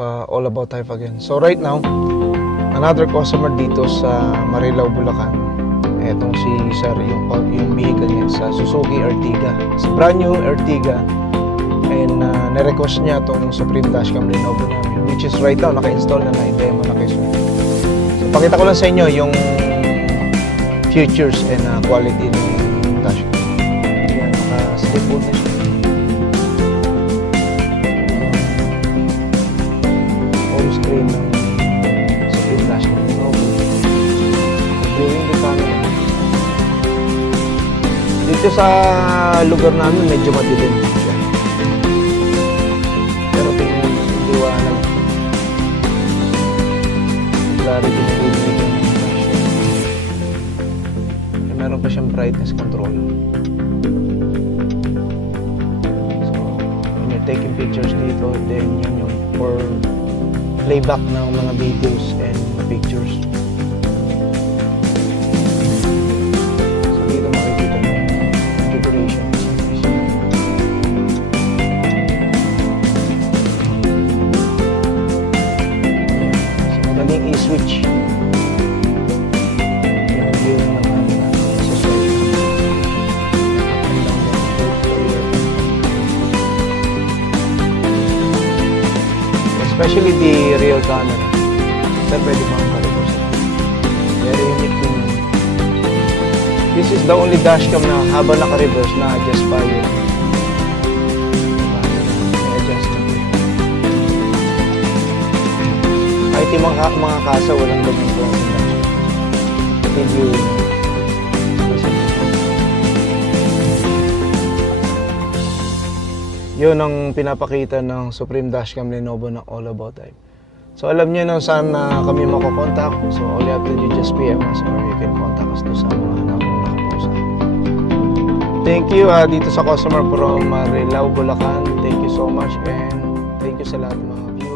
All About Type again. So right now, another customer dito sa Marilao, Bulacan. Etong si Sir, yung vehicle niya sa Suzuki Ertiga. It's brand new Ertiga. And na-request niya itong Supreme Dashcam Lenovo namin, which is right now, naka-install na i-demo na kayo. So pakita ko lang sa inyo yung features and quality ng dashcam. Yan, naka-slip boot na siya. Home screen ng Supreme Dashcam Lenovo. Viewing the camera. Dito sa lugar namin, medyo madilim siya. Pero tingnan mo, liwanag. Clarity na bibigyan ng dashcam. Meron pa siyang brightness control. So, when you're taking pictures dito, then yun yung for playback ng mga videos and pictures. So, dito makikita mo yung configuration. So, madaling i-switch. Yung view ng especially the rear camera. Sir, pwede mo ang reverse. Very unique thing. This is the only dashcam na habang naka-reverse na adjust pa yun. Kahit yung mga kasa, walang ganyan po ang dashcam. Video. Yun ang pinapakita ng Supreme Dashcam Lenovo ng All About Type. So alam niyo na saan kami makokontak. So all you have to do just PM us or you can contact us to sa mga number nakapost. Thank you dito sa customer from Marilao, Bulacan. Thank you so much and thank you sa lahat ng mga viewers.